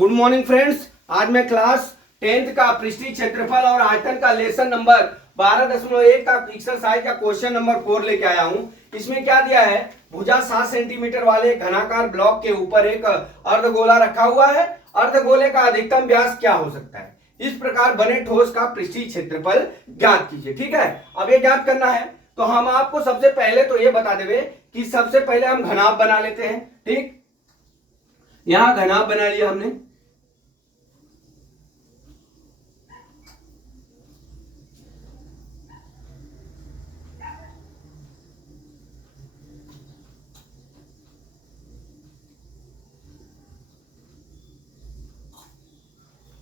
Good morning friends. आज मैं class 10th का पृष्ठीय क्षेत्रफल और आयतन का लेसन नंबर 12.1 का एक्सरसाइज का क्वेश्चन नंबर 4 लेके आया हूं। इसमें क्या दिया है, भुजा 7 सेंटीमीटर वाले घनाकार ब्लॉक के ऊपर एक अर्धगोला रखा हुआ है। अर्धगोले का अधिकतम व्यास क्या हो सकता है, इस प्रकार बने ठोस का पृष्ठीय क्षेत्रफल ज्ञात कीजिए। ठीक है, अब ये ज्ञात करना है तो हम आपको सबसे पहले तो ये बता देवे कि सबसे पहले हम घनाभ बना लेते हैं। ठीक, यहां घनाभ बना लिया हमने।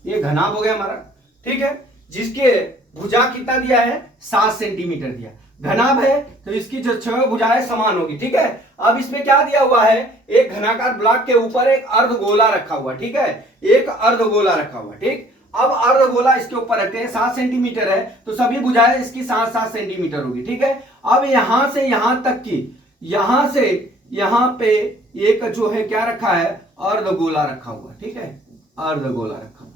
ये घनाभ हो गया हमारा। ठीक है, जिसके भुजा कितना दिया है, 7 सेंटीमीटर दिया। घनाभ है तो इसकी जो 6 भुजाएं समान होगी। ठीक है, अब इसमें क्या दिया हुआ है, एक घनाकार ब्लॉक के ऊपर एक अर्धगोला रखा हुआ। ठीक है, एक अर्धगोला रखा हुआ। ठीक, अब अर्धगोला इसके ऊपर रखते हैं, 7 सेंटीमीटर है तो सभी भुजाएं इसकी 7-7 सेंटीमीटर होगी। ठीक है, अब यहां से यहां तक की, यहां से यहां पे एक जो है क्या रखा है, अर्धगोला रखा हुआ। ठीक है, अर्धगोला रखा हुआ।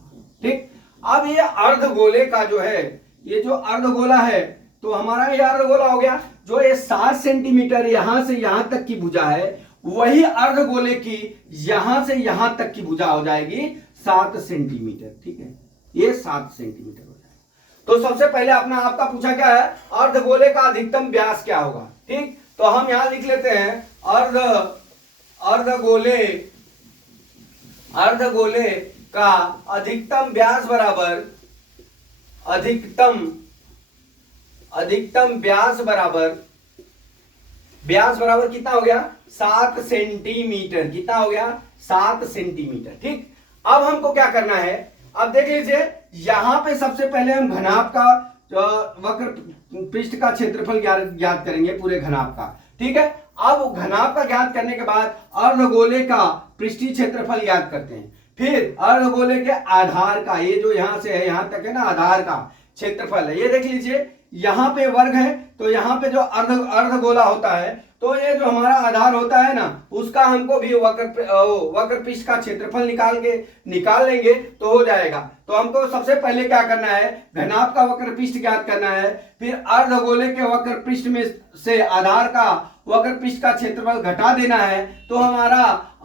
ठीक, अब ये अर्धगोले का जो है, ये जो अर्धगोला है तो हमारा ये अर्धगोला हो गया। जो ये 7 सेंटीमीटर यहां से यहां तक की भुजा है, वही अर्धगोले की यहां से यहां तक की भुजा हो जाएगी 7 सेंटीमीटर। ठीक है, ये 7 सेंटीमीटर हो जाएगा। तो सबसे पहले अपना आपका पूछा क्या है, अर्धगोले का अधिकतम व्यास क्या होगा। ठीक, तो हम यहां लिख लेते हैं अर्धगोले का अधिकतम व्यास बराबर अधिकतम व्यास बराबर कितना हो गया, 7 सेंटीमीटर। कितना हो गया, 7 सेंटीमीटर। ठीक, अब हमको क्या करना है, अब देख लीजिए यहां पे सबसे पहले हम घनाभ का वक्र पृष्ठ का क्षेत्रफल ज्ञात करेंगे, पूरे घनाभ का। ठीक है, अब घनाभ का ज्ञात करने के बाद अर्धगोले का पृष्ठीय क्षेत्रफल ज्ञात करते हैं। फिर अर्धगोले के आधार का, ये जो यहां से है यहां तक है ना, आधार का क्षेत्रफल है। ये देख लीजिए यहां पे वर्ग है तो यहां पे जो अर्धगोला होता है तो ये जो हमारा आधार होता है ना, उसका हमको भी वक्र पृष्ठ का क्षेत्रफल निकाल लेंगे तो हो जाएगा। तो हमको सबसे पहले क्या करना है, घनाभ का वक्र पृष्ठ ज्ञात करना है, फिर अर्धगोले के वक्र पृष्ठ में से आधार का वक्र पृष्ठ का क्षेत्रफल घटा देना है। तो हमारा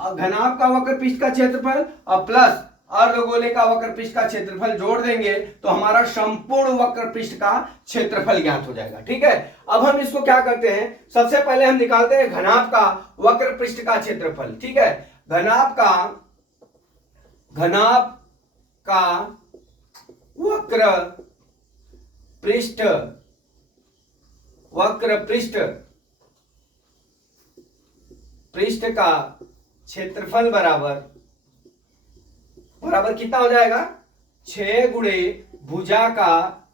घनाभ का वक्र पृष्ठ का क्षेत्रफल और प्लस अर्धगोले का वक्र पृष्ठ का क्षेत्रफल जोड़ देंगे तो हमारा संपूर्ण वक्र पृष्ठ का क्षेत्रफल ज्ञात हो जाएगा। ठीक है, अब हम इसको क्या करते हैं, सबसे पहले हम निकालते हैं घनाभ का वक्र पृष्ठ का क्षेत्रफल। ठीक है, घनाभ का वक्र पृष्ठ का क्षेत्रफल बराबर कितना हो जाएगा, 6 गुणे भुजा का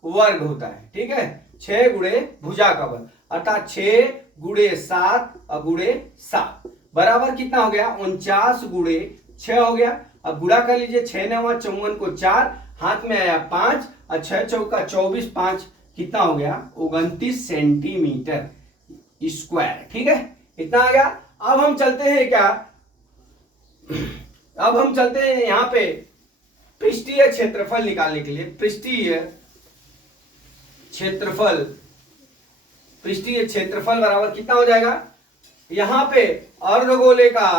वर्ग होता है। ठीक है, 6 गुणे भुजा का वर्ग अर्थात 6 गुणे 7 और गुणे 7 बराबर कितना हो गया, 49 गुणे 6 हो गया। अब गुणा कर लीजिए, 6 9 54 को 4 हाथ में आया 5 और 6 चौका 24, 5 कितना हो गया, 29 सेंटीमीटर स्क्वायर। ठीक है, इतना आ गया। अब हम चलते हैं क्या, अब हम चलते हैं यहां पे पृष्ठीय क्षेत्रफल निकालने के लिए। पृष्ठीय क्षेत्रफल बराबर कितना हो जाएगा, यहां पे अर्धगोले का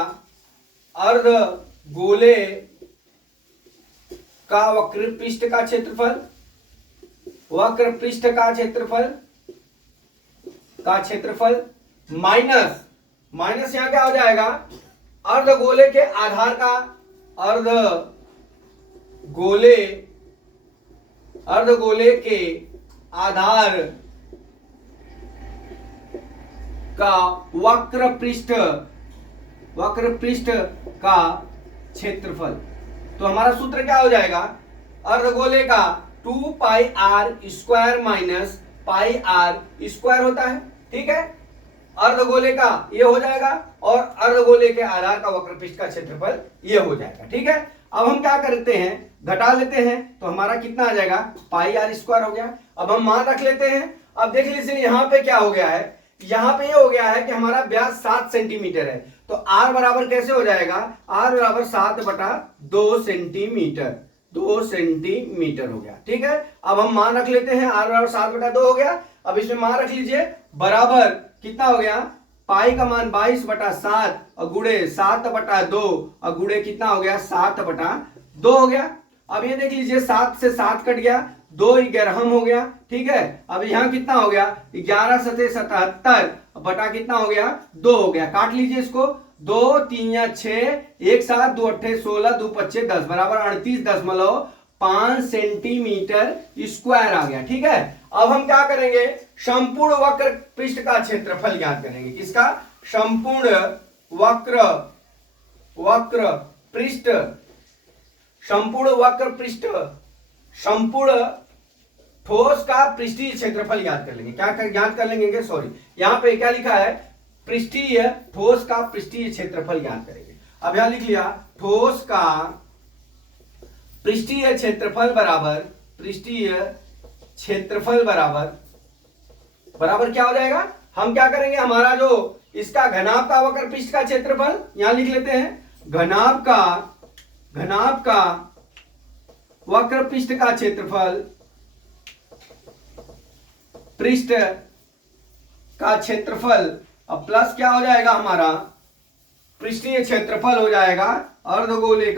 वक्र पृष्ठ का क्षेत्रफल माइनस यहां क्या हो जाएगा, अर्धगोले के आधार का अर्धगोले के आधार का वक्र पृष्ठ का क्षेत्रफल। तो हमारा सूत्र क्या हो जाएगा, अर्धगोले का 2 pi r square minus pi r square होता है। ठीक है, अर्धगोले का ये हो जाएगा और अर्धगोले के आधार का वक्र पृष्ठ का क्षेत्रफल ये हो जाएगा। ठीक है, अब हम क्या करते हैं, घटा लेते हैं तो हमारा कितना आ जाएगा, पाई आर स्क्वायर हो गया। अब हम मान रख लेते हैं। अब देख लीजिए यहां पे क्या हो गया है, यहां पे ये हो गया है कि हमारा व्यास 7 सेंटीमीटर है, तो r बराबर कैसे हो जाएगा, r बराबर 7/2 सेंटीमीटर, 2 सेंटीमीटर हो गया। ठीक है, अब हम मान रख लेते हैं, r बराबर 7/2 हो गया। अब इसमें मान रख लीजिए, बराबर कितना हो गया, पाई का मान 22/7 और गुणे 7/2 और गुणे कितना हो गया, 7/2 हो गया। अब ये देख लीजिए, 7 से 7 कट गया, 2 11 हो गया। ठीक है, अब यहाँ कितना हो गया, 11 सते 77 बटा कितना हो गया, 2 हो गया। काट लीजिए इसको, 2 3 या 6, 1 7 2 8 16 2 25 10 बराबर 38.5 सेंटीमीटर स्क्वायर आ गया। ठीक है, अब हम क्या करेंगे, संपूर्ण वक्र पृष्ठ का क्षेत्रफल ज्ञात करेंगे। किसका, संपूर्ण वक्र पृष्ठ, संपूर्ण वक्र पृष्ठ, संपूर्ण ठोस का पृष्ठीय क्षेत्रफल ज्ञात कर लेंगे। क्या ज्ञात कर लेंगे, सॉरी यहां पे क्या लिखा है, पृष्ठीय ठोस का पृष्ठीय क्षेत्रफल ज्ञात करेंगे। अब यहां लिख लिया, ठोस का पृष्ठीय क्षेत्रफल बराबर, पृष्ठीय क्षेत्रफल बराबर क्या हो जाएगा, हम क्या करेंगे, हमारा जो इसका घनाभ का वक्र पृष्ठ का क्षेत्रफल यहां लिख लेते हैं, घनाभ का वक्र पृष्ठ का क्षेत्रफल, पृष्ठ का क्षेत्रफल, अब प्लस क्या हो जाएगा, हमारा पृष्ठीय क्षेत्रफल हो जाएगा अर्धगोले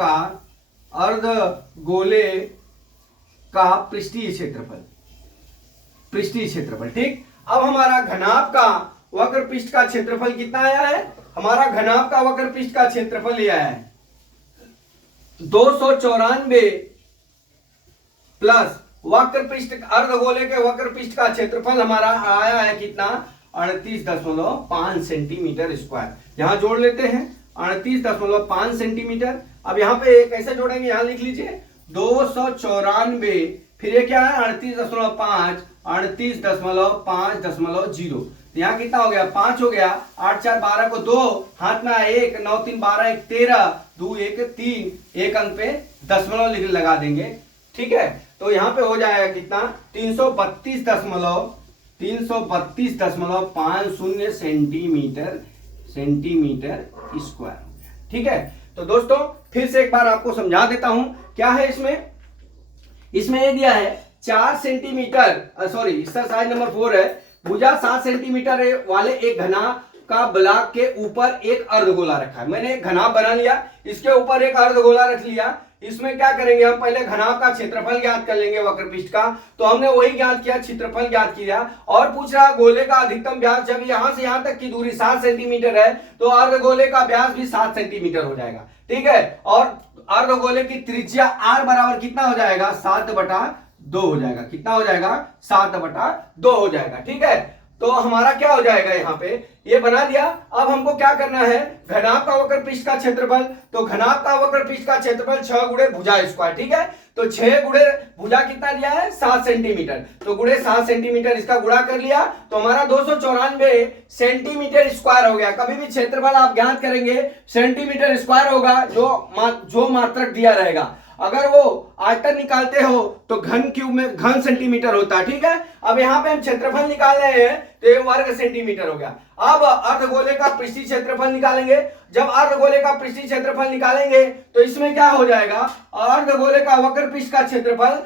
का पृष्ठीय क्षेत्रफल। ठीक, अब हमारा घनाभ का वक्र पृष्ठ का क्षेत्रफल कितना आया है, हमारा घनाभ का वक्र पृष्ठ का क्षेत्रफल ये आया है 294 प्लस वक्र पृष्ठ, अर्धगोले के वक्र पृष्ठ का क्षेत्रफल हमारा आया है कितना, 38.5 सेंटीमीटर स्क्वायर। यहां जोड़ लेते हैं 38.5 सेंटीमीटर। अब यहां पे कैसे जोड़ेंगे, यहां लिख लीजिए 294, फिर ये क्या है 38.5, 38.5.0, यहाँ कितना हो गया, 5 हो गया, 8 4 12 को 2 हाथ में 1, 9 3 12 1 13, 2 1 3, एक अंक पे दशमलव लगा देंगे। ठीक है, तो यहाँ पे हो जाएगा कितना, 332.50 सेंटीमीटर स्क्वायर। ठीक है, तो दोस्तों फिर से एक बार आपको समझा देता हूं, क्या है इसमें ये दिया है 4 सेंटीमीटर, सॉरी एक्सरसाइज नंबर 4 है, भुजा 7 सेंटीमीटर वाले एक घना का ब्लॉक के ऊपर एक अर्धगोला रखा है। मैंने एक घनाभ बना लिया, इसके ऊपर एक अर्धगोला रख लिया। इसमें क्या करेंगे, हम पहले घनाभ का क्षेत्रफल ज्ञात कर लेंगे वक्र पृष्ठ का, तो हमने वही ज्ञात किया, क्षेत्रफल ज्ञात किया। और पूछ रहा गोले का अधिकतम व्यास, जब यहां से यहां तक की दूरी 7 सेंटीमीटर है तो अर्धगोले का व्यास भी 7 सेंटीमीटर हो जाएगा। ठीक है, और अर्धगोले की त्रिज्या r बराबर कितना हो जाएगा, 7/2 हो जाएगा। कितना हो जाएगा, 7/2 हो जाएगा। ठीक है, तो हमारा क्या हो जाएगा, यहाँ पे ये बना दिया। अब हमको क्या करना है, घनाभ का वक्र पृष्ठ का क्षेत्रफल, तो घनाभ का वक्र पृष्ठ का क्षेत्रफल 6 गुणे भुजा स्क्वायर। ठीक है, तो 6 गुणे भुजा कितना दिया है, 7 सेंटीमीटर, तो गुणे 7 सेंटीमीटर इसका गुणा कर लिया, तो हमारा 294 सेंटीमीटर स्क्वायर हो गया। कभी भी क्षेत्रफल आप ज्ञात करेंगे सेंटीमीटर स्क्वायर होगा, जो मात्रक दिया रहेगा। अगर वो आयतन निकालते हो तो घन क्यूब में घन सेंटीमीटर होता है। ठीक है, अब यहाँ पे हम क्षेत्रफल निकाल रहे हैं तो ये वर्ग सेंटीमीटर हो गया। अब अर्धगोले का पृष्ठीय क्षेत्रफल निकालेंगे। जब अर्धगोले का पृष्ठीय क्षेत्रफल निकालेंगे तो इसमें क्या हो जाएगा, अर्धगोले का वक्र पृष्ठ का क्षेत्रफल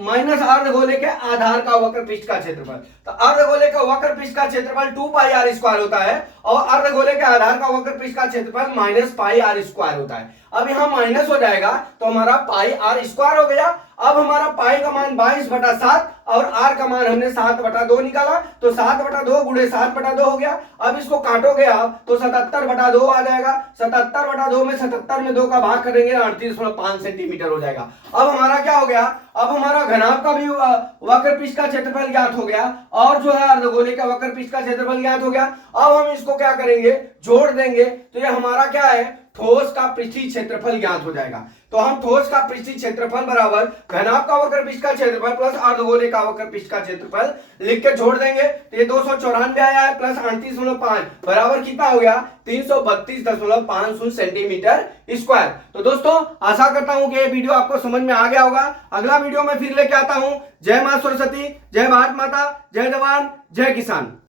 माइनस अर्धगोले के आधार का वक्र पृष्ठ का क्षेत्रफल। तो अर्धगोले का वक्र पृष्ठ का क्षेत्रफल 2πr² होता है और अर्धगोले के आधार का वक्र पृष्ठ का क्षेत्रफल -πr² होता है। अब यहां माइनस हो जाएगा तो हमारा πr² हो गया। अब हमारा पाई का मान 22/7 और r का मान हमने 7/2 निकाला, तो 7/2 गुणे 7/2 हो गया। अब इसको काटोगे आप तो 77/2 आ जाएगा। 77/2 में 77 में 2 का भाग करेंगे 38.5 सेंटीमीटर हो जाएगा। अब हमारा क्या हो गया, अब हमारा घनाभ का भी वक्र पृष्ठ का क्षेत्रफल ज्ञात हो गया और जो है अर्धगोले का वक्र पृष्ठ का क्षेत्रफल ज्ञात हो गया। अब हम इसको क्या करेंगे, जोड़ देंगे, तो ये हमारा क्या है, ठोस का पृष्ठीय क्षेत्रफल ज्ञात हो जाएगा। तो हम ठोस का पृष्ठीय क्षेत्रफल बराबर घनाभ का वक्र पृष्ठ का क्षेत्रफल प्लस अर्धगोले का वक्र पृष्ठ का क्षेत्रफल लिख के छोड़ देंगे तो ये 294 आया है प्लस 38.5 बराबर कितना हो गया 332.50 सेंटीमीटर स्क्वायर। तो दोस्तों आशा करता हूं कि ये वीडियो आपको समझ में आ गया होगा। अगला वीडियो में फिर लेके आता हूं। जय मां सरस्वती, जय भारत माता, जय जवान, जय किसान।